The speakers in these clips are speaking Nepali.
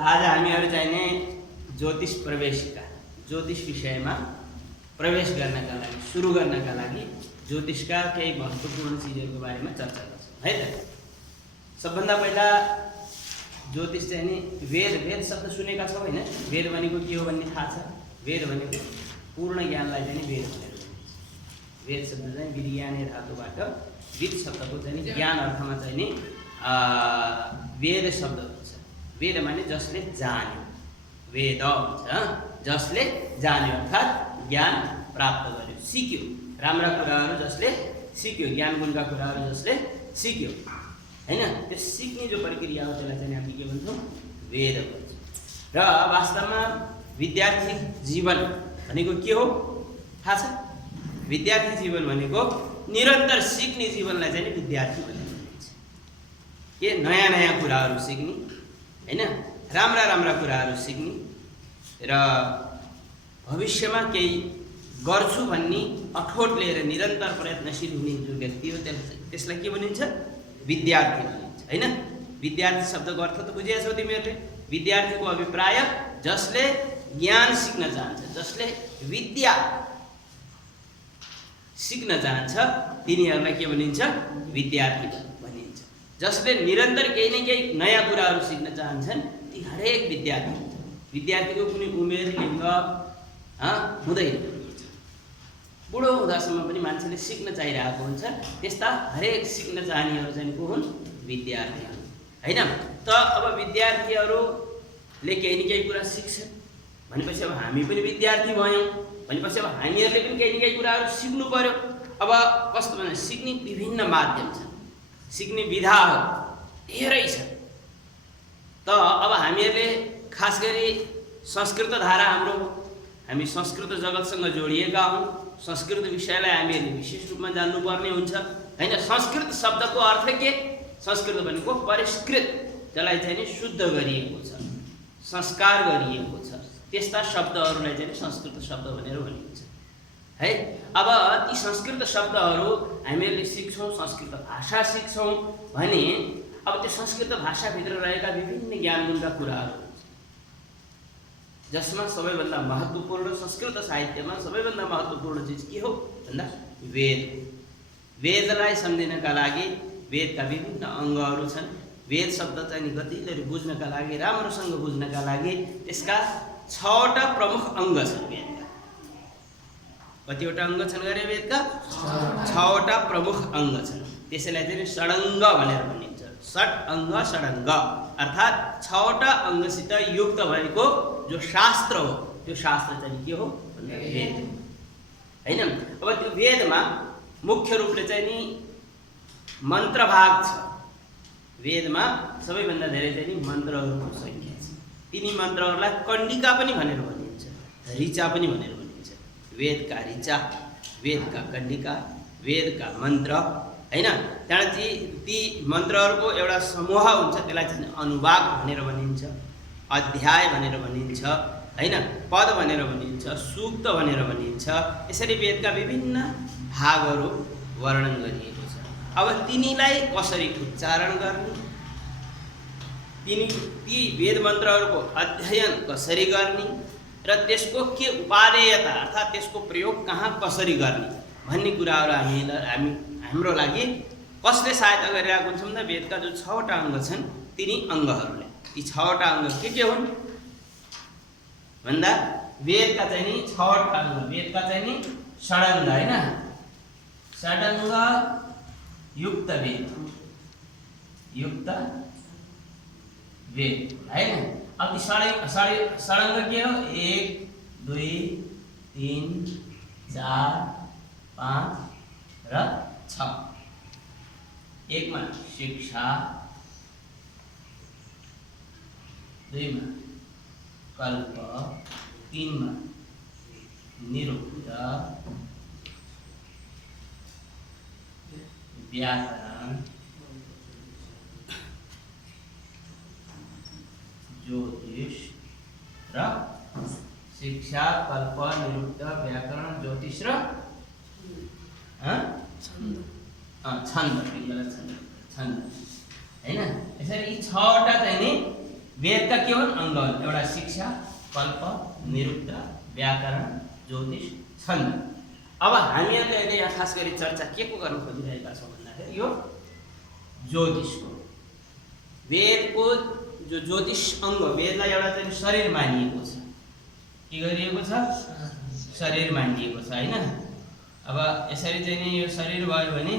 आज हामीहरू चाहिँ नि ज्योतिष प्रवेशिका ज्योतिष विषयमा प्रवेश गर्नका लागि सुरु गर्नका लागि ज्योतिषका केही महत्त्वपूर्ण चीजहरूको बारेमा चर्चा गर्छौँ है त। सबभन्दा पहिला ज्योतिष चाहिँ नि वेद शब्द सुनेका छौँ हैन? वेद भनेको के हो भन्ने थाहा छ? वेद भनेको पूर्ण ज्ञानलाई चाहिँ वेद भनेर भनिन्छ। वेद शब्द चाहिँ विज्ञाने धातुबाट विद शब्दको चाहिँ ज्ञान अर्थमा चाहिँ नि वेद शब्द हुन्छ। वेद माने जसले जान्यो, वेद हुन्छ जसले जान्यो अर्थात् ज्ञान प्राप्त गर्यो, सिक्यो, राम्रा कुराहरू जसले सिक्यो, ज्ञान गुणका कुराहरू जसले सिक्यो हैन? त्यो सिक्ने जो प्रक्रिया हो त्यसलाई चाहिँ हामी के भन्छौँ? वेद भन्छौँ। र वास्तवमा विद्यार्थी जीवन भनेको के हो थाहा छ? विद्यार्थी जीवन भनेको निरन्तर सिक्ने जीवनलाई चाहिँ विद्यार्थी भनेर भनिन्छ। के नयाँ नयाँ कुराहरू सिक्ने हैन? राम्रा राम्रा कुराहरू सिक्ने र भविष्यमा केही गर्छु भन्ने अठोट लिएर निरन्तर प्रयत्नशील हुने जो व्यक्ति हो त्यसलाई के भनिन्छ? विद्यार्थी भनिन्छ हैन? विद्यार्थी शब्दको अर्थ त बुझिएछौ तिमीहरूले? विद्यार्थीको अभिप्राय जसले ज्ञान सिक्न चाहन्छ, जसले विद्या सिक्न चाहन्छ तिनीहरूलाई के भनिन्छ? विद्यार्थी भनिन्छ। जसले निरन्तर केही न केही नयाँ कुराहरू सिक्न चाहन्छन् ती हरेक विद्यार्थी हुन्छ। विद्यार्थीको कुनै उमेर लिङ्ग हुँदैन। बुढो हुँदासम्म पनि मान्छेले सिक्न चाहिरहेको हुन्छ। त्यस्ता हरेक सिक्न चाहनेहरू चाहिँ को हुन्? विद्यार्थीहरू हैन? त अब विद्यार्थीहरूले केही न केही कुरा सिक्छन् भनेपछि अब हामी पनि विद्यार्थी भयौँ भनेपछि अब हामीहरूले पनि केही न केही कुराहरू सिक्नु पर्यो। अब कस्तो भने सिक्ने विभिन्न माध्यम छन्, सिक्ने विधाहरू धेरै छन्। त अब हामीहरूले खास गरी संस्कृत धारा हाम्रो, हामी संस्कृत जगतसँग जोडिएका हौँ। संस्कृत विषयलाई हामीहरूले विशेष रूपमा जान्नुपर्ने हुन्छ हैन? संस्कृत शब्दको अर्थ के? संस्कृत भनेको परिष्कृत, जसलाई चाहिँ नि शुद्ध गरिएको छ, संस्कार गरिएको छ, त्यस्ता शब्दहरूलाई चाहिँ संस्कृत शब्द भनेर भनिन्छ है। अब ती संस्कृत शब्दहरू हामीहरूले सिक्छौँ, संस्कृत भाषा सिक्छौँ भने अब त्यो संस्कृत भाषाभित्र रहेका विभिन्न ज्ञान गुणका कुराहरू जसमा सबैभन्दा महत्त्वपूर्ण संस्कृत साहित्यमा सबैभन्दा महत्त्वपूर्ण चिज के हो भन्दा वेद। वेदलाई सम्झिनका लागि वेदका विभिन्न अङ्गहरू छन्। वेद शब्द चाहिँ गतिले बुझ्नका लागि, राम्रोसँग बुझ्नका लागि त्यसका 6वटा प्रमुख अङ्ग छन् वेदका। कतिवटा अङ्ग छन् गरे वेदका? 6वटा प्रमुख अङ्ग छन्। त्यसैलाई चाहिँ षडङ्ग भनेर भनिन्छ। षट अङ्ग षडङ्ग अर्थात् 6वटा अङ्गसित युक्त भएको जो शास्त्र हो त्यो शास्त्र चाहिँ के हो? वेद हैन? अब त्यो वेदमा मुख्य रूपले चाहिँ नि मन्त्र भाग छ। वेदमा सबैभन्दा धेरै चाहिँ नि मन्त्रहरूको सङ्ख्या छ। तिनी मन्त्रहरूलाई कण्डिका पनि भनेर भनिन्छ, ऋचा पनि भनेर भनिन्छ। वेदका ऋचा, वेदका कण्डिका, वेदका मन्त्र हैन? त्यहाँदेखि ती मन्त्रहरूको एउटा समूह हुन्छ, त्यसलाई चाहिँ अनुवाक भनेर भनिन्छ, अध्याय भनेर भनिन्छ हैन? पद भनेर भनिन्छ, सूक्त भनेर भनिन्छ। यसरी वेदका विभिन्न भागहरू वर्णन गरिएको छ। अब तिनीलाई कसरी उच्चारण गर्ने, ती वेद मन्त्रहरूको अध्ययन कसरी गर्ने र त्यसको के उपादेयता अर्थात् त्यसको प्रयोग कहाँ कसरी गर्ने भन्ने कुराहरू हाम्रो लागि कसले सहायता गरिरहेको हुन्छ भन्दा वेदका जो 6वटा अङ्ग छन् तिनी अङ्गहरूले। ती 6वटा अङ्ग के हुन् भन्दा वेदका चाहिँ नि 6वटा अङ्ग, वेदका चाहिँ नि षडङ्ग हैन? षडङ्ग युक्त वेद, युक्त वेद हैन? अब षडङ्ग के हो? 1 2 3 4 5 र 6। 1 मा शिक्षा, 2 मा कल्प, 3 मा निरुक्त, व्याकरण, ज्योतिष र शिक्षा, कल्प, निरुक्त, व्याकरण, ज्योतिष र छन्द, छन्द हैन? यसरी यी 6वटा चाहिँ नि वेदका के हुन् अङ्गहरू? एउटा शिक्षा, कल्प, निरुक्त, व्याकरण, ज्योतिष, छन्द। अब हामीहरूले अहिले यहाँ खास गरी चर्चा के को गर्न खोजिरहेका छौँ भन्दाखेरि यो ज्योतिषको। वेदको जो ज्योतिष अङ्ग, वेदलाई एउटा चाहिँ शरीर मानिएको छ। के गरिएको छ? शरीर मानिएको छ हैन। अब यसरी चाहिँ नि यो शरीर भयो भने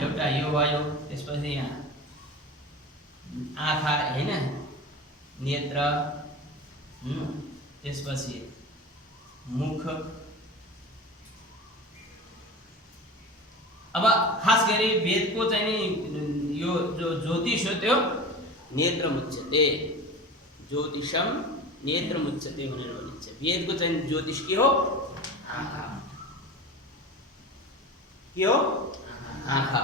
एउटा यो भयो, त्यसपछि यहाँ आँखा हैन, नेत्र, त्यसपछि मुख। अब खास गरी वेदको चाहिँ नि यो जो ज्योतिष हो त्यो नेत्रमुच्यते, ज्योतिषम नेत्रमुच्यते भनेर भनिन्छ। वेदको चाहिँ ज्योतिष के हो? आँखा। के हो? आँखा।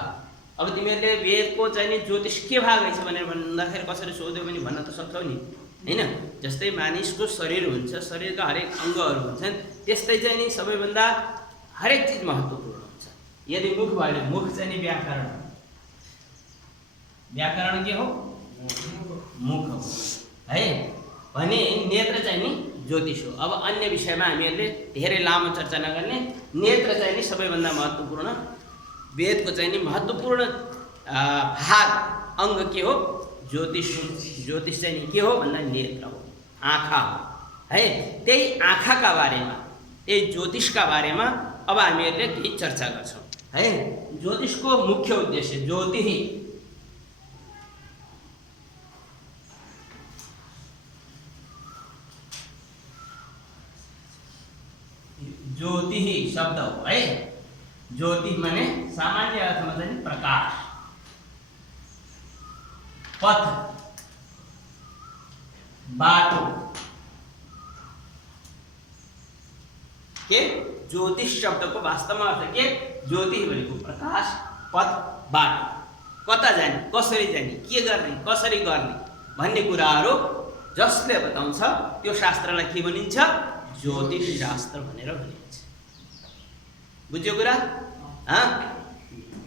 अब तिमीहरूले वेदको चाहिँ नि ज्योतिष के भाग रहेछ भनेर भन्दाखेरि कसरी सोध्यो भने भन्न त सक्छौ नि हैन। जस्तै मानिसको शरीर हुन्छ, शरीरका हरेक अङ्गहरू हुन्छन्, त्यस्तै चाहिँ नि सबैभन्दा हरेक चिज महत्त्वपूर्ण हुन्छ। यदि मुख भयो, मुख चाहिँ नि व्याकरण, व्याकरण के हो? मुख हो है। भने नेत्र चाहिँ नि ज्योतिष हो। अब अन्य विषयमा हामीहरूले धेरै लामो चर्चा नगर्ने, नेत्र चाहिँ नि सबैभन्दा महत्त्वपूर्ण, वेदको चाहिँ नि महत्त्वपूर्ण भाग अङ्ग के हो? ज्योतिष। ज्योतिष चाहिँ नि के हो भन्दा नेत्र हो, आँखा हो है। त्यही आँखाका बारेमा, त्यही ज्योतिषका बारेमा अब हामीहरूले केही चर्चा गर्छौँ है। ज्योतिषको मुख्य उद्देश्य ज्योति, ज्योति शब्द हो है। ज्योति माने सामान्य अर्थमा चाहिँ प्रकाश, पथ, बाटो। के ज्योतिष शब्दको वास्तवमा अर्थ के? ज्योति भनेको प्रकाश, पथ, बाटो। कता जाने, कसरी जाने, के गर्ने, कसरी गर्ने भन्ने कुराहरू जसले बताउँछ त्यो शास्त्रलाई के भनिन्छ? ज्योतिष शास्त्र भनेर भनिन्छ। बुझ्यो कुरा?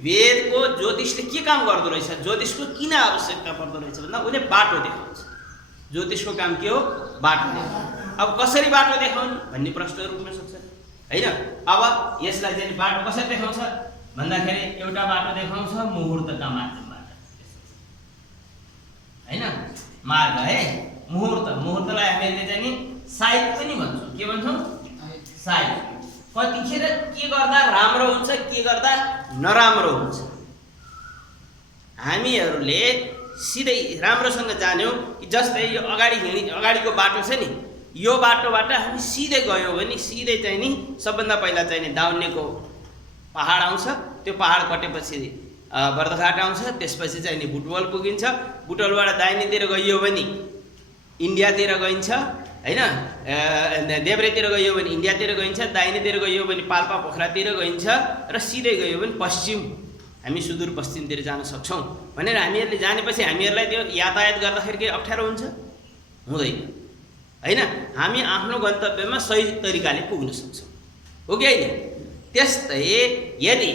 वेदको ज्योतिषले के काम गर्दो रहेछ, ज्योतिषको किन आवश्यकता पर्दो रहेछ भन्दा उसले बाटो देखाउँछ। ज्योतिषको काम के हो? बाटो देखाउनु। अब कसरी बाटो देखाउने भन्ने प्रश्नहरू उठ्न सक्छ हैन। अब यसलाई चाहिँ बाटो कसरी देखाउँछ भन्दाखेरि एउटा बाटो देखाउँछ मुहुर्तका माध्यमबाट हैन, मार्ग है। मुहुर्त, मुहुर्तलाई हामीले चाहिँ नि साइत पनि भन्छौँ। के भन्छौँ? साइत। कतिखेर के गर्दा राम्रो हुन्छ, के गर्दा नराम्रो हुन्छ। हामीहरूले सिधै राम्रोसँग जान्यौँ कि जस्तै यो अगाडिको बाटो छ नि, यो बाटोबाट हामी सिधै गयौँ भने सिधै चाहिँ नि सबभन्दा पहिला चाहिँ नि दाउन्नेको पहाड आउँछ। त्यो पहाड कटेपछि बर्दघाट आउँछ, त्यसपछि चाहिँ नि बुटवल पुगिन्छ। बुटवलबाट दाहिनेतिर गइयो भने इन्डियातिर गइन्छ हैन, देब्रेतिर गइयो भने इन्डियातिर गइन्छ, दाहिनेतिर गइयो भने पाल्पा पोखरातिर गइन्छ, र सिधै गयो भने पश्चिम, हामी सुदूरपश्चिमतिर जान सक्छौँ भनेर हामीहरूले जानेपछि हामीहरूलाई त्यो यातायात गर्दाखेरि केही अप्ठ्यारो हुन्छ? हुँदैन हैन। हामी आफ्नो गन्तव्यमा सही तरिकाले पुग्न सक्छौँ, हो कि होइन? त्यस्तै यदि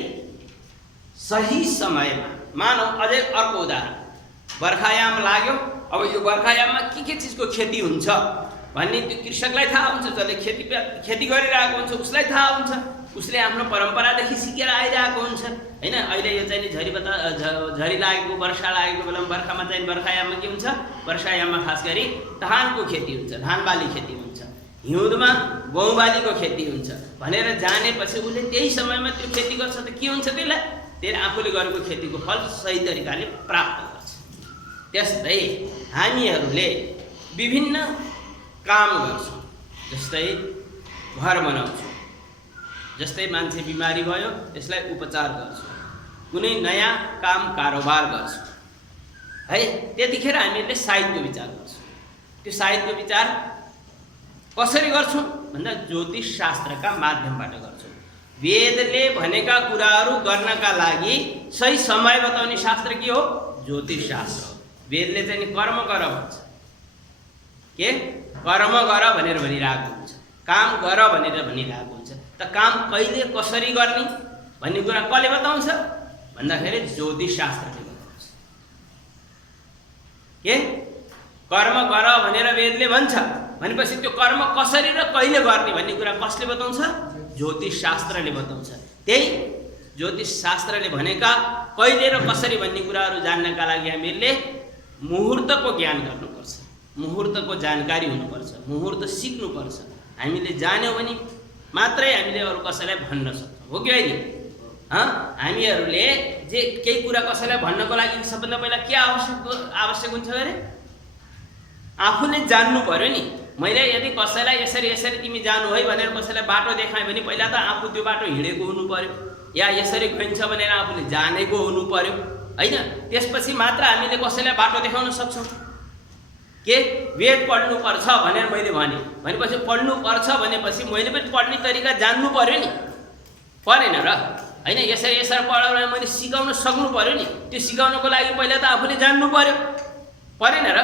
सही समयमा, मानौ अझै अर्को उदाहरण, बर्खायाम लाग्यो। अब यो बर्खायाममा के चिजको खेती हुन्छ भन्ने त्यो कृषकलाई थाहा हुन्छ, जसले खेती गरिरहेको हुन्छ उसलाई थाहा हुन्छ। उसले आफ्नो परम्परादेखि सिकेर आइरहेको हुन्छ हैन। अहिले यो चाहिँ झरी लागेको, वर्षा लागेको बेलामा बर्खामा चाहिँ बर्खायाममा के हुन्छ? वर्षायाममा खास गरी धानको खेती हुन्छ, धान बाली खेती हुन्छ। हिउँदमा गहुँ बालीको खेती हुन्छ भनेर जानेपछि उसले त्यही समयमा त्यो खेती गर्छ त के हुन्छ? त्यसलाई त्यसले आफूले गरेको खेतीको फल सही तरिकाले प्राप्त गर्छ। त्यस्तै हामीहरूले विभिन्न काम गर्छौँ, जस्तै घर बनाउँछौँ, जस्तै मान्छे बिमारी भयो त्यसलाई उपचार गर्छौँ, कुनै नयाँ काम कारोबार गर्छौँ है। त्यतिखेर हामीहरूले साहित्यको विचार गर्छौँ। त्यो साहित्यको विचार कसरी गर्छौँ भन्दा ज्योतिष शास्त्रका माध्यमबाट गर्छौँ। वेदले भनेका कुराहरू गर्नका लागि सही समय बताउने शास्त्र के हो? ज्योतिष शास्त्र हो। वेदले चाहिँ कर्म गर भन्छ, के कर्म गर भनेर भनिरहेको हुन्छ, काम गर भनेर भनिरहेको हुन्छ। त काम कहिले कसरी गर्ने भन्ने कुरा कसले बताउँछ भन्दाखेरि ज्योतिष शास्त्रले बताउँछ। के कर्म गर भनेर वेदले भन्छ भनेपछि त्यो कर्म कसरी र कहिले गर्ने भन्ने कुरा कसले बताउँछ? ज्योतिष शास्त्रले बताउँछ। त्यही ज्योतिष शास्त्रले भनेका कहिले र कसरी भन्ने कुराहरू जान्नका लागि हामीले मुहुर्तको ज्ञान गर्नुपर्छ, मुहुर्तको जानकारी हुनुपर्छ, मुहुर्त सिक्नुपर्छ। हामीले जान्यौँ भने मात्रै हामीले अरू कसैलाई भन्न सक्छौँ, हो कि होइन? हामीहरूले जे केही कुरा कसैलाई भन्नको लागि सबभन्दा पहिला के आवश्यक हुन्छ अरे? आफूले जान्नु पर्यो नि। मैले यदि कसैलाई यसरी यसरी तिमी जानु है भनेर कसैलाई बाटो देखाएँ भने पहिला त आफू त्यो बाटो हिँडेको हुनु पर्यो, या यसरी गइन्छ भनेर आफूले जानेको हुनु पर्यो, होइन? त्यसपछि मात्र हामीले कसैलाई बाटो देखाउन सक्छौँ। के वेद पढ्नुपर्छ भनेर मैले भनेपछि पढ्नुपर्छ भनेपछि मैले पनि पढ्ने तरिका जान्नु पर्यो नि, परेन र? होइन, यसरी यसरी पढाउन मैले सिकाउन सक्नु पर्यो नि। त्यो सिकाउनको लागि पहिला त आफूले जान्नु पर्यो, परेन र?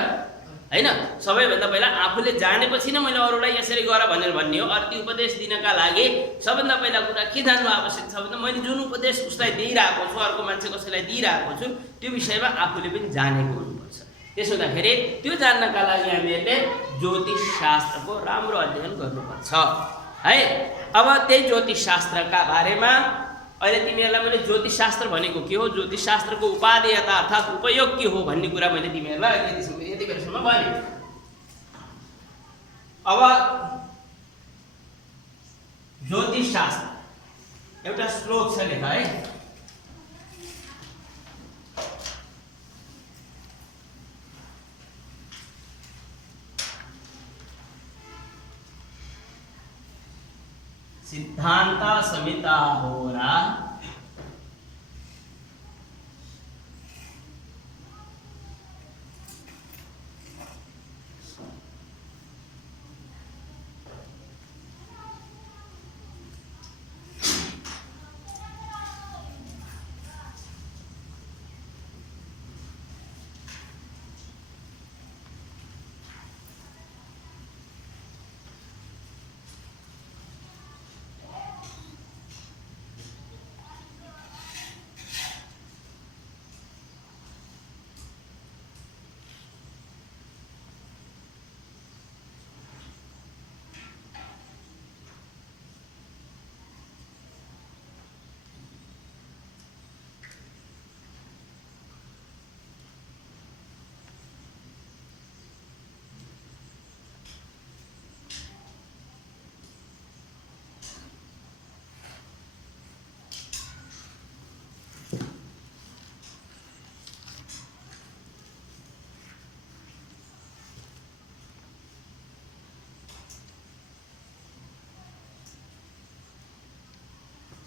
होइन, सबैभन्दा पहिला आफूले जानेपछि नै मैले अरूलाई यसरी गर भनेर भन्ने हो। अरू उपदेश दिनका लागि सबभन्दा पहिला कुरा के जान्नु आवश्यक छ भन्दा मैले जुन उपदेश उसलाई दिइरहेको छु, अर्को मान्छे कसैलाई दिइरहेको छु, त्यो विषयमा आफूले पनि जानेको हुनुपर्छ। त्यसो हुँदाखेरि त्यो जान्नका लागि हामीहरूले ज्योतिष शास्त्रको राम्रो अध्ययन गर्नुपर्छ है। अब त्यही ज्योतिष शास्त्रका बारेमा अहिले तिमीहरूलाई मैले ज्योतिष शास्त्र भनेको के हो, ज्योतिष शास्त्रको उपादेयता अर्थात् उपयोग के हो भन्ने कुरा मैले तिमीहरूलाई यति बेलासम्म भने। अब ज्योतिष शास्त्र एउटा श्लोक छ लेखा है। सिद्धांत समिता होरा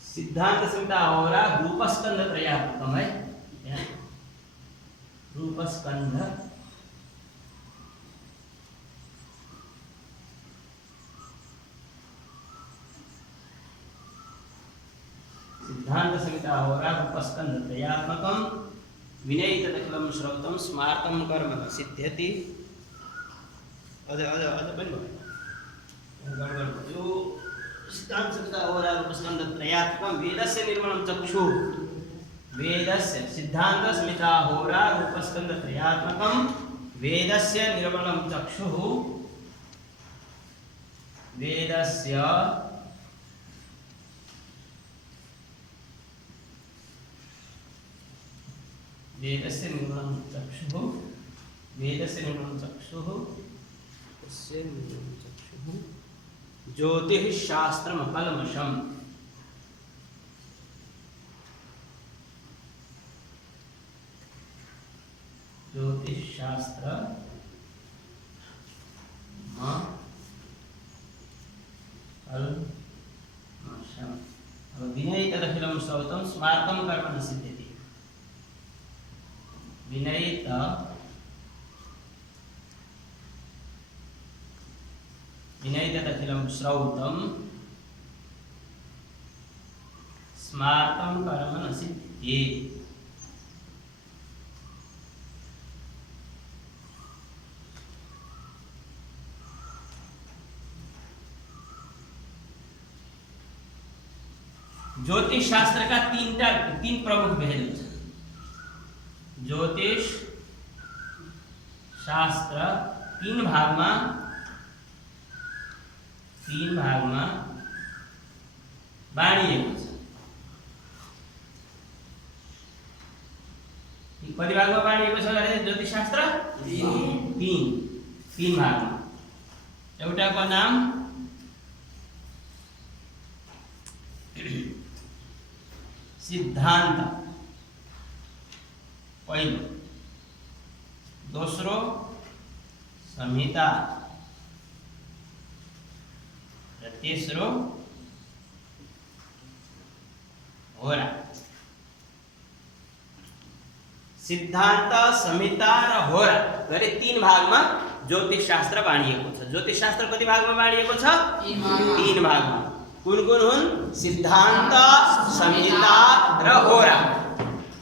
सिद्धांत संहिता होरा रूपस्कंध त्रयात्मकम है। रूपस्कंध सिद्धांत संहिता होरा रूपस्कंध त्रयात्मकम विनयितदखिलं श्रौतं स्मार्तं कर्म न सिद्ध्यति। अझ पनि यो सिद्धांत संहिता होरा रूपस्कंध त्रयात्मकम वेदस्य निर्मलं चक्षु वेदस्य सिद्धांत संहिता होरा रूपस्कंध त्रयात्मकम वेदस्य निर्मलं चक्षु वेदस्य निर्मलं चक्षु वेदस्य निर्मलं चक्षु ज्योतिष शास्त्रम कलमशम ज्योतिष शास्त्र कलमशम विनयितदखिलं श्रौतं स्मार्तं कर्म न सिद्ध्यति। विनयितदखिलं श्रौतं स्मार्तं कर्म न सिद्ध्यति। ज्योतिष शास्त्र का तीन प्रमुख भेद होते हैं। ज्योतिष शास्त्र तीन भागमा बाँडिएको छ। कति भागमा बाँडिएको छ अरे ज्योतिष शास्त्र? तीन भागमा। एउटाको नाम सिद्धान्त पहिलो, दोस्रो संहिता र तेस्रो होरा। सिद्धान्त, संहिता र होरा गरी तीन भागमा ज्योतिष शास्त्र बाँडिएको छ। ज्योतिष शास्त्र कति भागमा बाँडिएको छ? तीन भागमा। कुन कुन हुन्? सिद्धान्त, संहिता र होरा।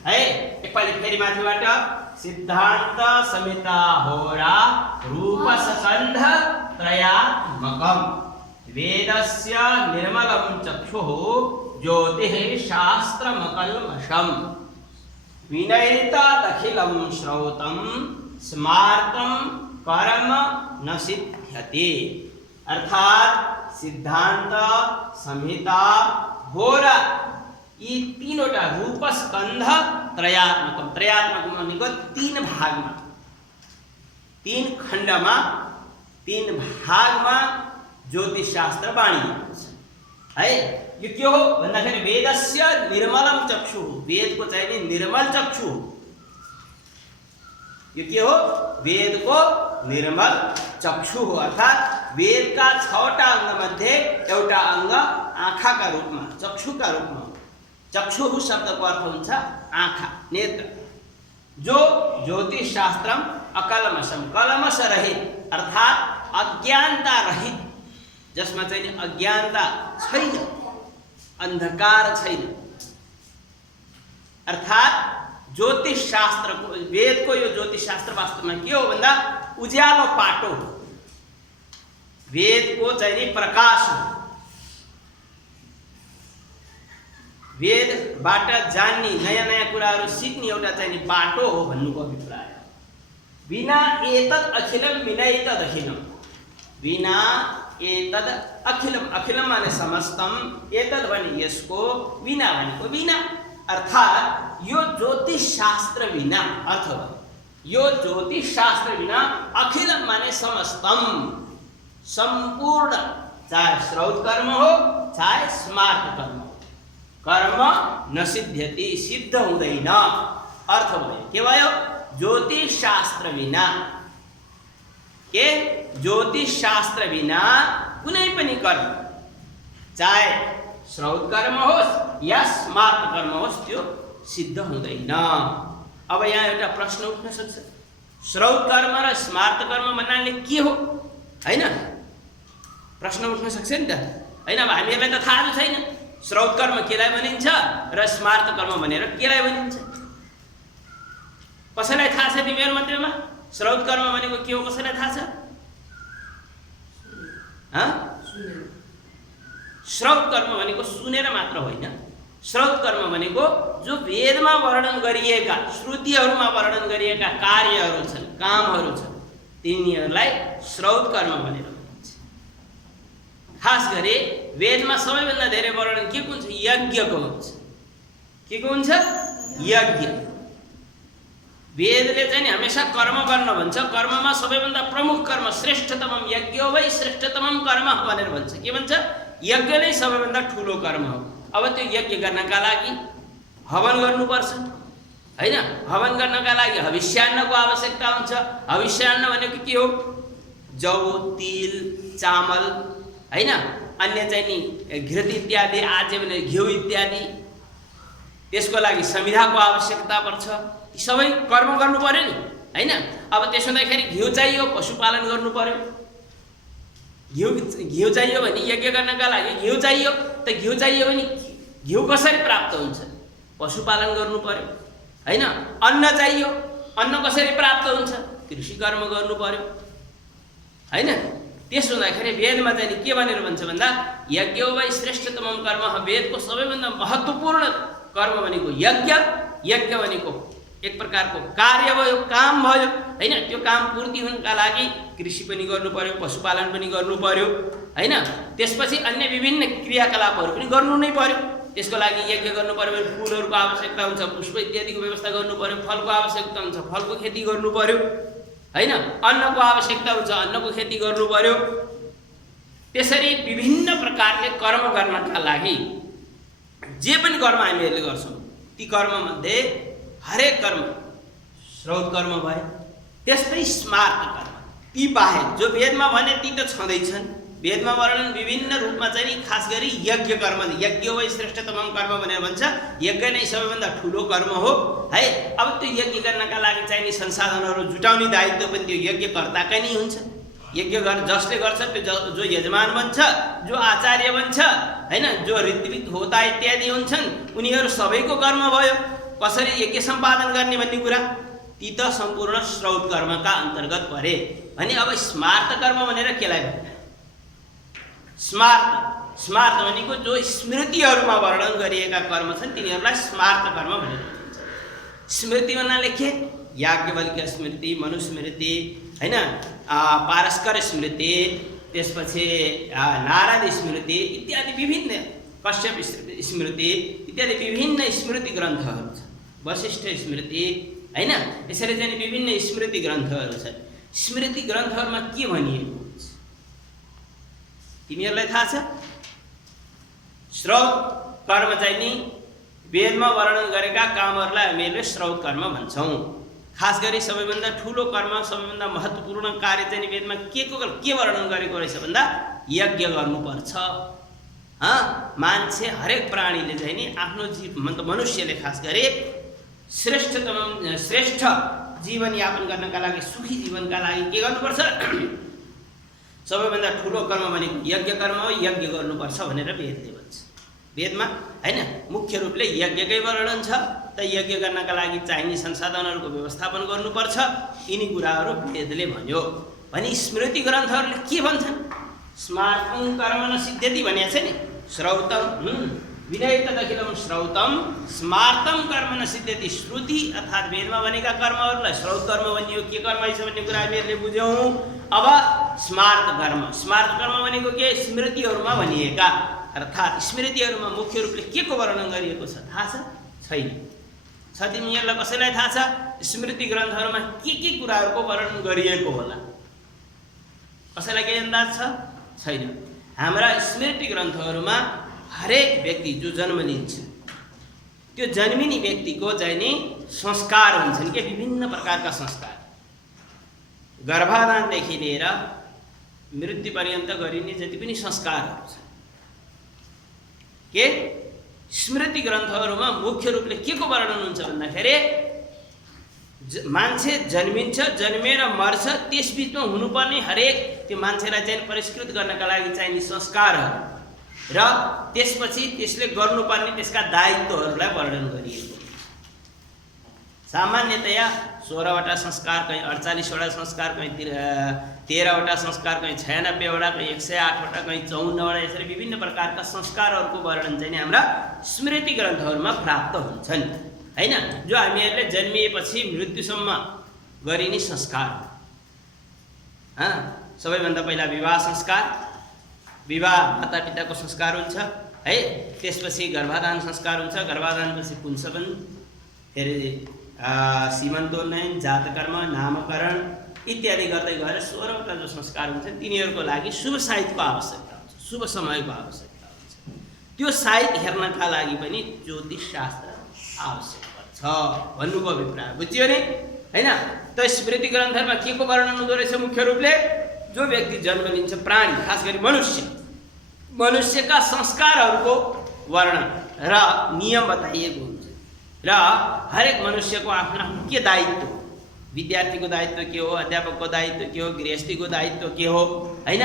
है एकपल्ट फेरि माथिबाट सिद्धान्त, संहिता, होरा रूप स्कन्ध त्रयात्मकम् वेदस्य निर्मलं चक्षुः ज्योतिः शास्त्रमकल्मषम् विनयितदखिलं श्रौतं स्मार्तं कर्म न सिद्ध्यति। अर्थात सिद्धान्त, संहिता, होरा यी तीनवटा रूप स्कन्ध त्रयात्मकम। त्रयात्मकम भनेको तीन भागमा, तीन खण्डमा, तीन भागमा ज्योतिष शास्त्र बाँडिएको छ। है यो के हो भन्दाखेरि वेदस्य निर्मलम चक्षु, वेदको चाहिँ नि निर्मल चक्षु। यो के हो? वेदको निर्मल चक्षु हो। अर्थात वेदका 6वटा अङ्ग मध्ये एउटा अङ्ग आँखाका रूपमा, चक्षुका रूपमा। चक्षु शब्दको अर्थ हुन्छ आँखा, नेत्र। जो ज्योतिष शास्त्रम अकल्मषम, कलमष रहित अर्थात अज्ञानता रहित, जसमा चाहिँ अज्ञानता छैन, अन्धकार छैन। अर्थात ज्योतिष शास्त्रको, वेदको यो ज्योतिष शास्त्र वास्तवमा के हो भन्दा उज्यालो पाटो हो। वेदको चाहिँ नि प्रकाश हो। वेदबाट जान्ने, नयाँ नयाँ कुराहरू सिक्ने एउटा चाहिँ नि बाटो हो भन्नुको अभिप्राय। बिना एतद अखिलम विनयितद अखिलम, बिना एतद अखिलम, अखिलम माने समस्तम, एतद भने यसको, बिना भनेको बिना। अर्थात यो ज्योतिष शास्त्र बिना, अथवा यो ज्योतिष शास्त्र बिना अखिलम माने समस्तम, संपूर्ण, चाहे श्रौत कर्म हो चाहे स्मार्त कर्म हो, कर्म न सिद्ध्यति, सिद्ध हुँदैन। अर्थ भयो के भयो? ज्योतिष शास्त्र बिना, के ज्योतिष शास्त्र बिना कुनै पनि कर्म, चाहे श्रौत कर्म होस् या स्मार्त कर्म होस्, त्यो सिद्ध हुँदैन। अब यहाँ एउटा प्रश्न उठ्न सक्छ, श्रौत कर्म र स्मार्त कर्म भन्नाले के हो? हैन, प्रश्न उठ्न सक्छ नि त। हैन, अब हामीहरूलाई त थाहा छैन श्रौत कर्म केलाई भनिन्छ र स्मार्त कर्म भनेर केलाई भनिन्छ। कसैलाई थाहा छ तिमीहरु मध्येमा श्रौत कर्म भनेको के हो? कसैलाई थाहा छ? श्रौत कर्म भनेको सुनेर मात्र होइन। श्रौत कर्म भनेको जो वेदमा वर्णन गरिएका, श्रुतिहरूमा वर्णन गरिएका कार्यहरू छन्, कामहरू छन्, तिनीहरूलाई श्रौत कर्म भनेर भनिन्छ। खास गरी वेदमा सबैभन्दा धेरै वर्णन के हुन्छ? यज्ञको हुन्छ। के को हुन्छ? यज्ञ। वेदले चाहिँ हमेशा कर्म गर्न भन्छ। कर्ममा सबैभन्दा प्रमुख कर्म श्रेष्ठतमम यज्ञो वै श्रेष्ठतमम कर्म भनेर भन्छ। के भन्छ? यज्ञ नै सबैभन्दा ठुलो कर्म हो। अब त्यो यज्ञ गर्नका लागि हवन गर्नुपर्छ हैन। हवन गर्नका लागि हविष्यान्नको आवश्यकता हुन्छ। हविष्यान्न भनेको के हो? जौ, तिल, चामल हैन, अन्य चाहिँ नि घृत इत्यादि, आज्य भने घिउ इत्यादि। त्यसको लागि संविधाको आवश्यकता पर्छ। ती सबै कर्म गर्नु पर्यो नि हैन। अब त्यसो हुँदाखेरि घिउ चाहियो, पशुपालन गर्नु पर्यो। घिउ चाहियो भने यज्ञ गर्नका लागि घिउ चाहियो। त घिउ चाहियो भने घिउ कसरी प्राप्त हुन्छ? पशुपालन गर्नु पर्यो हैन। अन्न चाहियो, अन्न कसरी प्राप्त हुन्छ? कृषि कर्म गर्नु पर्यो हैन। त्यसो हुँदाखेरि वेदमा चाहिँ के भनेर भन्छ भन्दा यज्ञो वै श्रेष्ठतमम कर्म। वेदको सबैभन्दा महत्त्वपूर्ण कर्म भनेको यज्ञ। यज्ञ भनेको एक प्रकारको कार्य भयो, काम भयो हैन। त्यो काम पूर्ति हुनका लागि कृषि पनि गर्नु पर्यो, पशुपालन पनि गर्नु पर्यो हैन। त्यसपछि अन्य विभिन्न क्रियाकलापहरू पनि गर्नु नै पर्यो। त्यसको लागि यज्ञ गर्नु पर्यो भने फुलहरूको आवश्यकता हुन्छ, पुष्प इत्यादिको व्यवस्था गर्नु पर्यो, फलको आवश्यकता हुन्छ, फलको खेती गर्नु पर्यो हैन। अन्नको आवश्यकता हुन्छ, अन्नको खेती गर्नु पर्यो। त्यसरी विभिन्न प्रकारले कर्म गर्नका लागि जे पनि कर्म हामीहरूले गर्छौँ ती कर्ममध्ये हरेक कर्म श्रौत कर्म भयो, त्यस्तै स्मार्त कर्म ती बाहेक जो वेदमा भने ती त छँदैछन्। वेदमा वर्णन विभिन्न रूपमा चाहिँ नि खास गरी यज्ञ कर्म, यज्ञ वै श्रेष्ठतम कर्म भनेर भन्छ। यज्ञ नै सबैभन्दा ठुलो कर्म हो है। अब त्यो यज्ञ गर्नका लागि चाहिने संसाधनहरू जुटाउने दायित्व पनि त्यो यज्ञकर्ताकै नै हुन्छ। यज्ञ जसले गर्छ त्यो जो यजमान बन्छ, जो आचार्य बन्छ हैन, जो ऋत्विक होता इत्यादि हुन्छन् उनीहरू सबैको कर्म भयो। कसरी यज्ञ सम्पादन गर्ने भन्ने कुरा ती त सम्पूर्ण श्रौत कर्मका अन्तर्गत परे भने। अब स्मार्त कर्म भनेर केलाई भन्छ? स्मार्त भनेको जो स्मृतिहरूमा वर्णन गरिएका कर्म छन् तिनीहरूलाई स्मार्त कर्म भनेर भनिन्छ। स्मृति भन्नाले के? याज्ञवल्क्य स्मृति, मनुस्मृति हैन, पारस्कर स्मृति, त्यसपछि नारद स्मृति इत्यादि विभिन्न, कश्यप स्मृति इत्यादि विभिन्न स्मृति ग्रन्थहरू छन्। वशिष्ठ स्मृति हैन, यसरी चाहिँ विभिन्न स्मृति ग्रन्थहरू छन्। स्मृति ग्रन्थहरूमा के भनिएको हुन्छ तिमीहरूलाई थाहा छ? श्रौत कर्म चाहिँ नि वेदमा वर्णन गरेका कामहरूलाई हामीहरूले श्रौत कर्म भन्छौँ। खास गरी सबैभन्दा ठुलो कर्म, सबैभन्दा महत्त्वपूर्ण कार्य चाहिँ वेदमा के वर्णन गरेको रहेछ भन्दा यज्ञ गर्नुपर्छ। मान्छे हरेक प्राणीले चाहिँ नि आफ्नो मतलब मनुष्यले खास गरी श्रेष्ठ जीवनयापन गर्नका लागि, सुखी जीवनका लागि के गर्नुपर्छ? सबैभन्दा ठुलो कर्म भनेको यज्ञ कर्म हो, यज्ञ गर्नुपर्छ भनेर वेदले भन्छ। वेदमा हैन मुख्य रूपले यज्ञकै वर्णन छ। त यज्ञ गर्नका लागि चाहिने संसाधनहरूको व्यवस्थापन गर्नुपर्छ। यिनी कुराहरू वेदले भन्यो भने स्मृति ग्रन्थहरूले के भन्छन्? स्मार्तं कर्म न सिद्ध्यति भनेको छ नि। श्रौतम विनयत दखिलम श्रौतम स्मार्तं कर्म न सिद्ध्यति। श्रुति अर्थात् वेदमा भनेका कर्महरूलाई श्रौत कर्म भनियो। के कर्म रहेछ भन्ने कुरा हामीहरूले बुझ्यौँ। अब स्मार्त कर्म भनेको के? स्मृतिहरूमा भनिएका, अर्थात् स्मृतिहरूमा मुख्य रूपले के को वर्णन गरिएको छ थाहा छ? छैन। तिमीहरूलाई कसैलाई थाहा छ स्मृति ग्रन्थहरूमा के कुराहरूको वर्णन गरिएको होला? कसैलाई केही अन्दाज छ? छैन। हाम्रा स्मृति ग्रन्थहरूमा हरेक व्यक्ति जो जन्म लिन्छ त्यो जन्मिने व्यक्तिको चाहिँ नि संस्कार हुन्छन् के? विभिन्न प्रकारका संस्कार, गर्भाधानदेखि लिएर मृत्यु पर्यन्त गरिने जति पनि संस्कारहरू छन् के स्मृति ग्रन्थहरूमा मुख्य रूपले के को वर्णन हुन्छ भन्दाखेरि मान्छे जन्मिन्छ, जन्मेर मर्छ, त्यसबिचमा हुनुपर्ने हरेक त्यो मान्छेलाई चाहिँ परिष्कृत गर्नका लागि चाहिने संस्कारहरू र त्यसपछि त्यसले गर्नुपर्ने त्यसका दायित्वहरूलाई वर्णन गरिएको हुन्छ। सामान्यतया 16वटा संस्कार, कहीँ 48वटा संस्कार, कहीँ 13वटा संस्कार, कहीँ 96वटा, कहीँ 108वटा, कहीँ 54वटा, यसरी विभिन्न प्रकारका संस्कारहरूको वर्णन चाहिँ हाम्रा स्मृति ग्रन्थहरूमा प्राप्त हुन्छन् हैन। जो हामीहरूले जन्मिएपछि मृत्युसम्म गरिने संस्कार। सबैभन्दा पहिला विवाह संस्कार, विवाह मातापिताको संस्कार हुन्छ है। त्यसपछि गर्भाधान संस्कार हुन्छ, गर्भाधानपछि पुंसवन, फेरि सीमन्तोन्नयन, जातकर्म, नामकरण इत्यादि गर्दै गएर 16वटा जो संस्कार हुन्छन् तिनीहरूको लागि शुभ साहित्यको आवश्यकता हुन्छ, शुभ समयको आवश्यकता हुन्छ। त्यो साहित्य हेर्नका लागि पनि ज्योतिष शास्त्र आवश्यक पर्छ भन्नुको अभिप्राय बुझ्यो नि हैन। त स्मृति ग्रन्थमा के को वर्णन हुँदो रहेछ? मुख्य रूपले जो व्यक्ति जन्म लिन्छ, प्राणी खास गरी मनुष्यका संस्कारहरूको वर्णन र नियम बताइएको हुन्छ र हरेक मनुष्यको आफ्नो आफ्नो के दायित्व, विद्यार्थीको दायित्व के हो, अध्यापकको दायित्व के हो, गृहस्थीको दायित्व के हो हैन,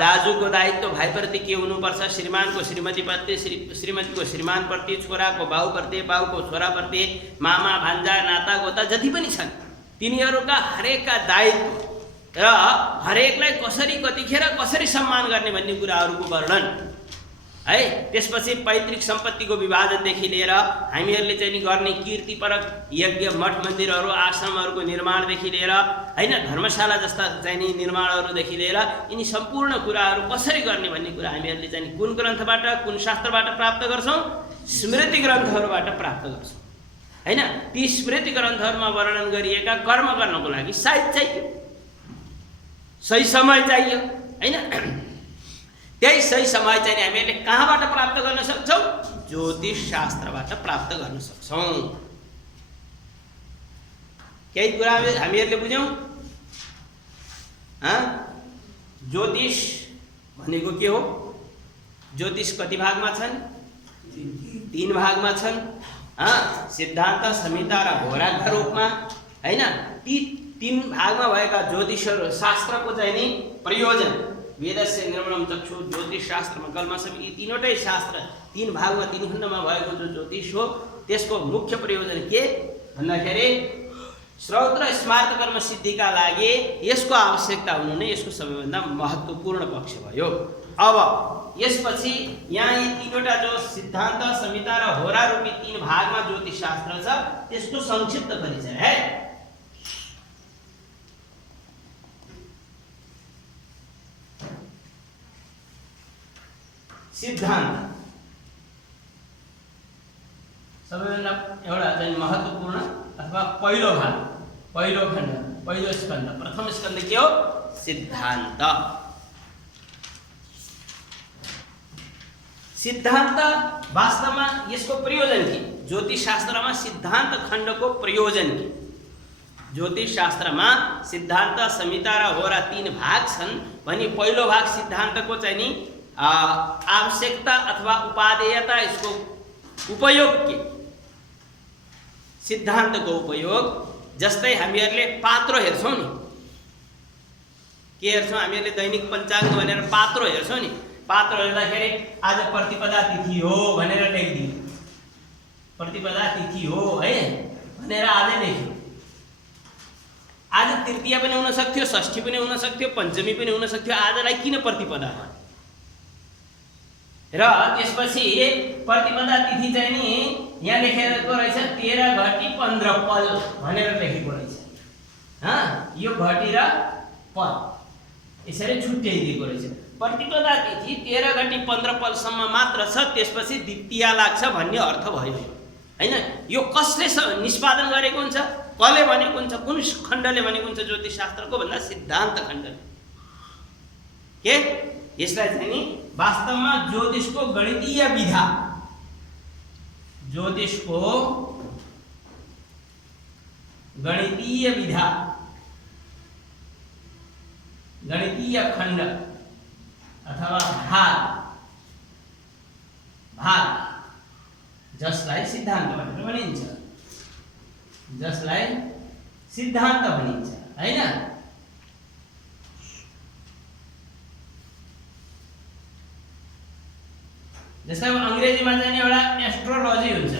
दाजुको दायित्व भाइप्रति के हुनुपर्छ, श्रीमानको श्रीमतीप्रति, श्रीमतीको श्रीमानप्रति, छोराको बाउप्रति, बाउको छोराप्रति, मामा भान्जा नाता गोता जति पनि छन् तिनीहरूका हरेकका दायित्व र हरेकलाई कसरी कतिखेर कसरी सम्मान गर्ने भन्ने कुराहरूको वर्णन है। त्यसपछि पैतृक सम्पत्तिको विभाजनदेखि लिएर हामीहरूले चाहिँ नि गर्ने कीर्तिपरक यज्ञ मठ मन्दिरहरू आश्रमहरूको निर्माणदेखि लिएर हैन धर्मशाला जस्ता चाहिँ नि निर्माणहरूदेखि लिएर यिनी सम्पूर्ण कुराहरू कसरी गर्ने भन्ने कुरा हामीहरूले चाहिँ कुन ग्रन्थबाट कुन शास्त्रबाट प्राप्त गर्छौँ? स्मृति ग्रन्थहरूबाट प्राप्त गर्छौँ हैन। ती स्मृति ग्रन्थहरूमा वर्णन गरिएका कर्म गर्नको लागि साइज चाहियो, सही समय चाहियो हैन। त्यही सही समय चाहिँ हामीहरूले कहाँबाट प्राप्त गर्न सक्छौँ? ज्योतिष शास्त्रबाट प्राप्त गर्न सक्छौँ। केही कुरा हामीहरूले बुझ्यौँ? ज्योतिष भनेको के हो? ज्योतिष कति भागमा छन्? 3 भागमा छन्। सिद्धान्त, संहिता र होराका रूपमा हैन। ती 3 भागमा भएका ज्योतिषहरू शास्त्रको चाहिँ नि प्रयोजन वेदस्य निर्मलम चक्षु ज्योतिष शास्त्रमा कल्मषम यी 3वटै शास्त्र 3 भागमा 3 खण्डमा भएको जो ज्योतिष हो त्यसको मुख्य प्रयोजन के भन्दाखेरि श्रौत र स्मार्त कर्म सिद्धिका लागि यसको आवश्यकता हुनु नै यसको सबैभन्दा महत्त्वपूर्ण पक्ष भयो। अब यसपछि यहाँ यी 3वटा जो सिद्धान्त, संहिता र होरा रूपी 3 भागमा ज्योतिष शास्त्र छ त्यसको संक्षिप्त परिचय है। सिद्धान्त सबैभन्दा एउटा चाहिँ महत्त्वपूर्ण अथवा पहिलो भाग, पहिलो खण्ड, पहिलो स्कन्द, प्रथम स्कन्द के हो? सिद्धान्त। सिद्धान्त वास्तवमा यसको प्रयोजन के? ज्योतिष शास्त्रमा सिद्धान्त खण्डको प्रयोजन के? ज्योतिष शास्त्रमा सिद्धान्त, संहिता र होरा 3 भाग छन् भने पहिलो भाग सिद्धान्तको चाहिँ नि आवश्यकता अथवा उपादेयता, इसको उपयोग के? सिद्धान्तको उपयोग जस्तै हामीहरूले पात्रो हेर्छौँ नि, के हेर्छौँ? हामीहरूले दैनिक पञ्चाङ्ग भनेर पात्रो हेर्छौँ नि। पात्रो हेर्दाखेरि आज प्रतिपदा तिथि हो भनेर लेखिदियो, प्रतिपदा तिथि हो है भनेर आजै लेख्यो। आज तृतीया पनि हुन सक्थ्यो, षष्ठी पनि हुन सक्थ्यो, पञ्चमी पनि हुन सक्थ्यो, आजलाई किन प्रतिपदा भयो? र त्यसपछि प्रतिपदा तिथि चाहिँ नि यहाँ लेखेको रहेछ 13 घटी 15 पल भनेर लेखेको रहेछ। यो घटी र पल यसरी छुट्याइदिएको रहेछ। प्रतिपदा तिथि 13 घटी 15 पलसम्म मात्र छ, त्यसपछि द्वितीया लाग्छ भन्ने अर्थ भयो हैन। यो कसले निष्पादन गरेको हुन्छ? कसले भनेको हुन्छ? कुन खण्डले भनेको हुन्छ? ज्योतिष शास्त्रको भन्दा सिद्धान्त खण्डले के यसलाई चाहिँ नि वास्तवमा ज्योतिषको गणितीय विधा, ज्योतिषको गणितीय विधा, गणितीय खण्ड अथवा भाग जसलाई सिद्धान्त भनेर भनिन्छ, जसलाई सिद्धान्त भनिन्छ हैन। जस्तै अंग्रेजीमा चाहिँ एउटा एस्ट्रोलोजी हुन्छ,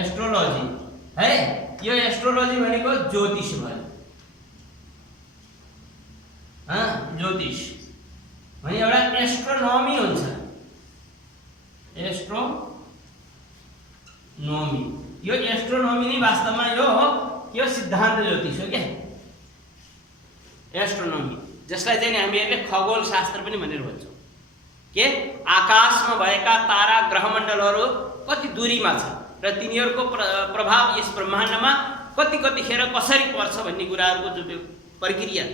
एस्ट्रोलोजी है। यो एस्ट्रोलोजी भनेको ज्योतिष भयो। ज्योतिष भने एउटा एस्ट्रोनोमी हुन्छ, एस्ट्रोनोमी। यो एस्ट्रोनोमी नै वास्तवमा यो हो, यो सिद्धान्त ज्योतिष हो क्या एस्ट्रोनोमी, जसलाई चाहिँ हामीहरूले खगोल शास्त्र पनि भनेर भन्छौँ। के आकाशमा भएका तारा ग्रहमण्डलहरू कति दूरीमा छन् र तिनीहरूको प्रभाव यस ब्रह्माण्डमा कतिखेर कसरी पर्छ भन्ने कुराहरूको जो प्रक्रिया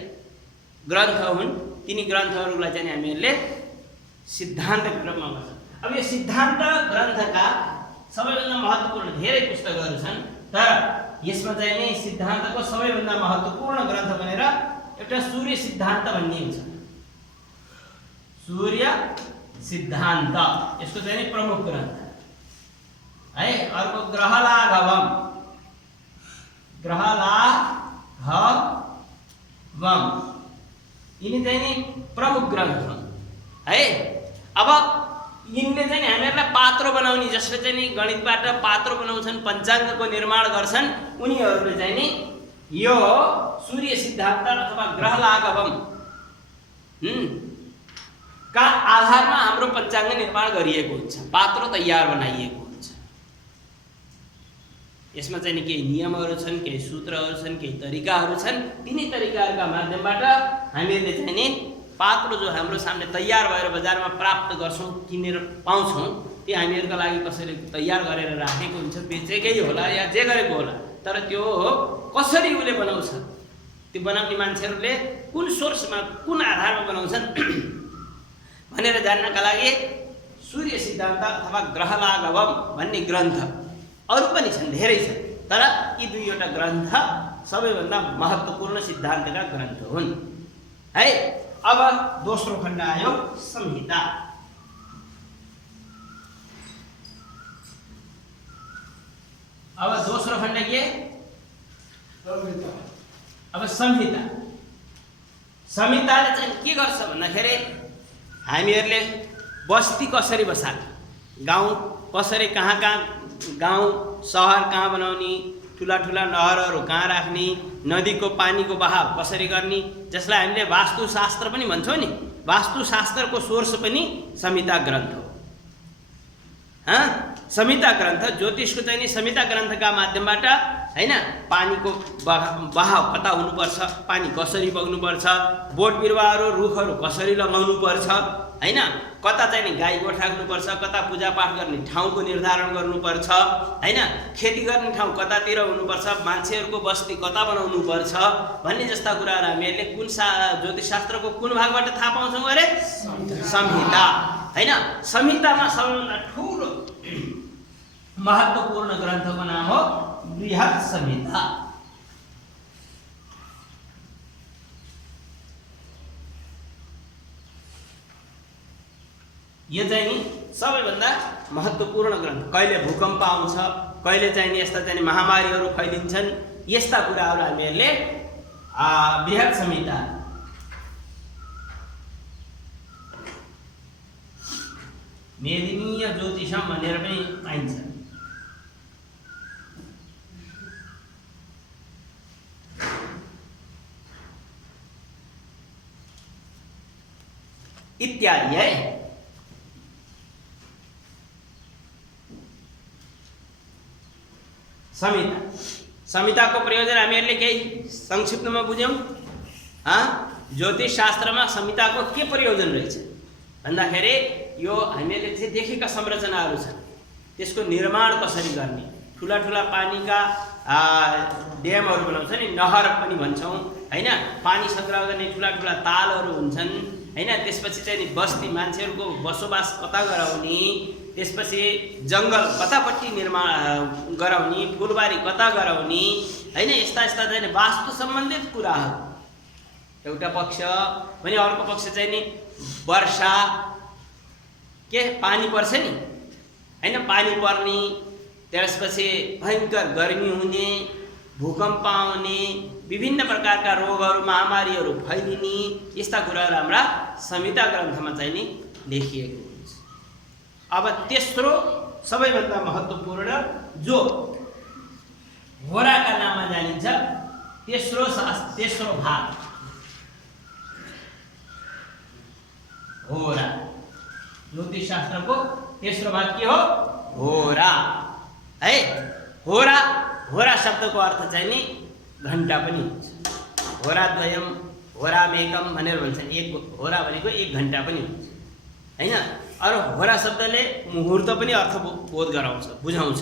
ग्रन्थ हुन्, तिनी ग्रन्थहरूलाई चाहिँ हामीहरूले सिद्धान्तको रूपमा भन्छौँ। अब यो सिद्धान्त ग्रन्थका सबैभन्दा महत्त्वपूर्ण धेरै पुस्तकहरू छन्, तर यसमा चाहिँ नि सिद्धान्तको सबैभन्दा महत्त्वपूर्ण ग्रन्थ भनेर एउटा सूर्य सिद्धान्त भन्ने हुन्छ। सूर्य सिद्धान्त यसको चाहिँ नि प्रमुख ग्रन्थ है। अर्को ग्रहलाघवम, ग्रहलाघवम यिनी चाहिँ नि प्रमुख ग्रन्थ हुन् है। अब यिनले चाहिँ हामीहरूलाई पात्रो बनाउने, जसले चाहिँ नि गणितबाट पात्रो बनाउँछन्, पञ्चाङ्गको निर्माण गर्छन्, उनीहरूले चाहिँ नि यो सूर्य सिद्धान्त अथवा ग्रहलाघवम का आधारमा हाम्रो पञ्चाङ्ग निर्माण गरिएको हुन्छ, पात्रो तयार बनाइएको हुन्छ। यसमा चाहिँ नि केही नियमहरू छन्, केही सूत्रहरू छन्, केही तरिकाहरू छन्। तिनै तरिकाहरूका माध्यमबाट हामीहरूले चाहिँ नि पात्रो जो हाम्रो सामने तयार भएर बजारमा प्राप्त गर्छौँ, किनेर पाउँछौँ, त्यो हामीहरूका लागि कसरी तयार गरेर राखेको हुन्छ, बेचेकै होला या जे गरेको होला, तर त्यो कसरी उसले बनाउँछ, त्यो बनाउने मान्छेहरूले कुन सोर्समा कुन आधारमा बनाउँछन् भनेर जान्नका लागि सूर्य सिद्धान्त अथवा ग्रहलाघवम भन्ने ग्रन्थ, अरू पनि छन्, धेरै छन्, तर यी दुईवटा ग्रन्थ सबैभन्दा महत्त्वपूर्ण सिद्धान्तका ग्रन्थ हुन् है। अब दोस्रो खण्ड आयो संहिता। अब दोस्रो खण्ड के? अब संहिता। संहिताले चाहिँ के गर्छ भन्दाखेरि हामीहरूले बस्ती कसरी बसाल्ने, गाउँ कसरी कहाँ गाउँ सहर कहाँ बनाउने, ठुला ठुला नहरहरू कहाँ राख्ने, नदीको पानीको बहाव कसरी गर्ने, जसलाई हामीले वास्तुशास्त्र पनि भन्छौँ नि, वास्तुशास्त्रको सोर्स पनि संहिता ग्रन्थ हो। संहिता ग्रन्थ ज्योतिषको चाहिँ नि संहिता ग्रन्थका माध्यमबाट हैन, पानीको बहाव कता हुनुपर्छ, पानी कसरी बग्नुपर्छ, बोट बिरुवाहरू रुखहरू कसरी लगाउनुपर्छ हैन, कता चाहिँ नि गाई गोठ राख्नुपर्छ, कता पूजापाठ गर्ने ठाउँको निर्धारण गर्नुपर्छ हैन, खेती गर्ने ठाउँ कतातिर हुनुपर्छ, मान्छेहरूको बस्ती कता बनाउनुपर्छ भन्ने जस्ता कुराहरू हामीहरूले कुन ज्योतिषशास्त्रको कुन भागबाट थाहा पाउँछौँ अरे? संहिता हैन। संहितामा सबैभन्दा ठुलो महत्त्वपूर्ण ग्रन्थको नाम हो बृहत संहिता। यो चाहिँ नि सबैभन्दा महत्त्वपूर्ण ग्रन्थ। कहिले भूकम्प आउँछ, कहिले चाहिँ नि यस्ता चाहिँ महामारीहरू फैलिन्छन्, यस्ता कुराहरू हामीहरूले बृहत संहिता मेदिनीय ज्योतिषम भनेर पनि पाइन्छ। इत्यादि है। संहिता, संहिताको प्रयोजन हामीहरूले केही संक्षिप्तमा बुझ्यौँ। ज्योतिष शास्त्रमा संहिताको के प्रयोजन रहेछ भन्दाखेरि यो हामीहरूले चाहिँ देखेका संरचनाहरू छन्, त्यसको निर्माण कसरी गर्ने, ठुला ठुला पानीका ड्यामहरू बनाउँछ नि, नहर पनि भन्छौँ हैन, पानी सङ्ग्रह गर्ने ठुला ठुला तालहरू हुन्छन् हैन, त्यसपछि चाहिँ नि बस्ती मान्छेहरूको बसोबास कता गराउने, त्यसपछि जङ्गल कतापट्टि निर्माण गराउने, फुलबारी कता गराउने हैन, यस्ता यस्ता चाहिँ वास्तु सम्बन्धित कुराहरू एउटा पक्ष भने। अर्को पक्ष चाहिँ नि वर्षा के पानी पर्छ नि हैन, पानी पर्ने, त्यसपछि भयङ्कर गर्मी हुने, भूकम्प आउने, विभिन्न प्रकारका रोगहरू महामारीहरू फैलिने, यस्ता कुराहरू हाम्रा संहिता ग्रन्थमा चाहिँ नि लेखिएको हुन्छ। अब तेस्रो सबैभन्दा महत्त्वपूर्ण जो होराका नाममा जानिन्छ, तेस्रो भाग होरा। ज्योतिष शास्त्रको तेस्रो भाग के हो? होरा है। होरा, होरा शब्दको अर्थ चाहिँ नि घण्टा पनि हुन्छ। होराद्वयम होरामेकम भनेर भन्छन्, एक होरा भनेको एक घण्टा पनि हुन्छ हैन। अरू होरा शब्दले मुहुर्त पनि अर्थ बोध गराउँछ, बुझाउँछ।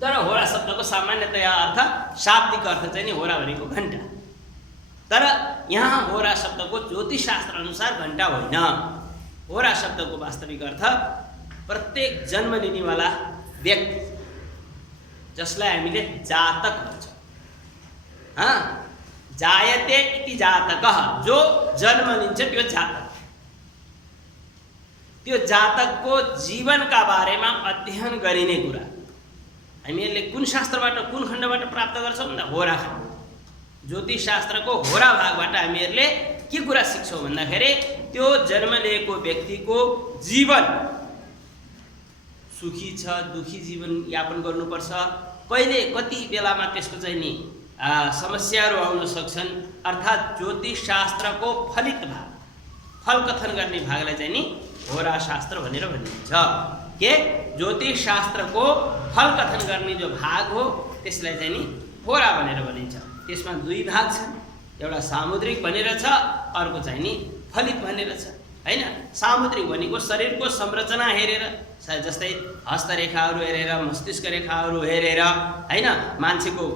तर होरा शब्दको सामान्यतया अर्थ, शाब्दिक अर्थ चाहिँ नि होरा भनेको घण्टा। तर यहाँ होरा शब्दको ज्योतिष शास्त्र अनुसार घण्टा होइन। होरा शब्दको वास्तविक अर्थ प्रत्येक जन्म लिनेवाला व्यक्ति, जसलाई हामीले जातक भन्छौँ। जायते इति जातकः, जो जन्म लिन्छ त्यो जातक। त्यो जातकको जीवनका बारेमा अध्ययन गरिने कुरा हामीहरूले कुन शास्त्रबाट, कुन खण्डबाट प्राप्त गर्छौँ भन्दा होरा खण्ड। ज्योतिष शास्त्रको होरा भागबाट हामीहरूले के कुरा सिक्छौँ भन्दाखेरि त्यो जन्म लिएको व्यक्तिको जीवन सुखी छ, दुखी जीवन यापन गर्नुपर्छ, कहिले कति बेलामा त्यसको चाहिँ नि समस्याहरू आउन सक्छन्, अर्थात् ज्योतिष शास्त्रको फलित भाग फल कथन गर्ने भागलाई चाहिँ नि होरा शास्त्र भनेर भनिन्छ। के ज्योतिष शास्त्रको फल कथन गर्ने जो भाग हो त्यसलाई चाहिँ नि होरा भनेर भनिन्छ। त्यसमा दुई भाग छन्, एउटा सामुद्रिक भनेर छ, अर्को चाहिँ नि फलित भनेर छ हैन। सामुद्रिक भनेको शरीरको संरचना हेरेर, जस्तै हस्तरेखाहरू हेरेर, मस्तिष्क रेखाहरू हेरेर हैन, मान्छेको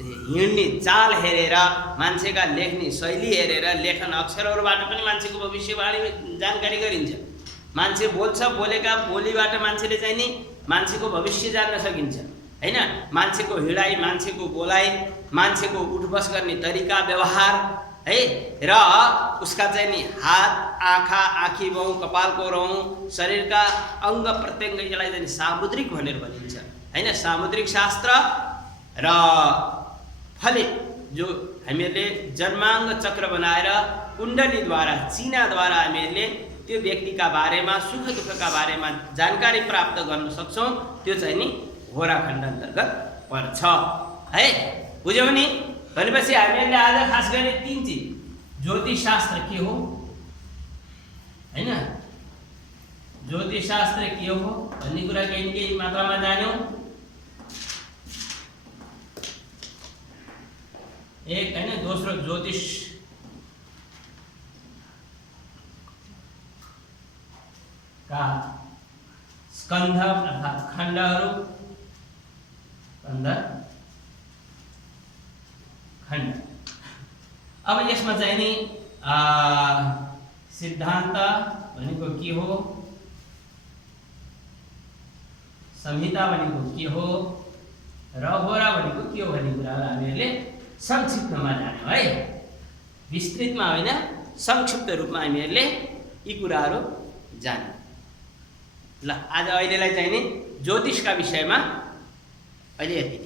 हिँड्ने चाल हेरेर, मान्छेका लेख्ने शैली हेरेर, लेखन अक्षरहरूबाट पनि मान्छेको भविष्यवाणी जानकारी गरिन्छ। मान्छे बोल्छ, बोलेका बोलीबाट मान्छेले चाहिँ नि मान्छेको भविष्य जान्न सकिन्छ हैन। मान्छेको हिँडाइ, मान्छेको बोलाइ, मान्छेको उठबस गर्ने तरिका, व्यवहार है, र उसका चाहिँ नि हात, आँखा, आँखी बाउ, कपालको रौँ, शरीरका अङ्ग प्रत्यङ्ग, यसलाई चाहिँ सामुद्रिक भनेर भनिन्छ हैन। सामुद्रिक शास्त्र र फलित जो हामीहरूले जन्माङ्ग चक्र बनाएर कुण्डलीद्वारा, चिनाद्वारा हामीहरूले त्यो व्यक्तिका बारेमा, सुख दुःखका बारेमा जानकारी प्राप्त गर्न सक्छौँ, त्यो चाहिँ नि होरा खण्ड अन्तर्गत पर्छ है। बुझ्यौ नि? भनेपछि हामीहरूले आज खास गरी 3 चिज, ज्योतिष शास्त्र के हो हैन, ज्योतिष शास्त्र के हो भन्ने कुरा केही न केही मात्रामा जान्यौँ। एक हैन, दोस्रो ज्योतिष का स्कन्ध अर्थात् खण्डहरू, खण्ड। अब यसमा चाहिँ नि सिद्धान्त भनेको के हो, संहिता भनेको के हो र होरा भनेको के हो भन्ने कुरालाई हामीहरूले संक्षिप्तमा जान्यौँ है। विस्तृतमा होइन, संक्षिप्त रूपमा हामीहरूले यी कुराहरू जान्यौँ। ल आज अहिलेलाई चाहिँ नि ज्योतिषका विषयमा अहिले यति।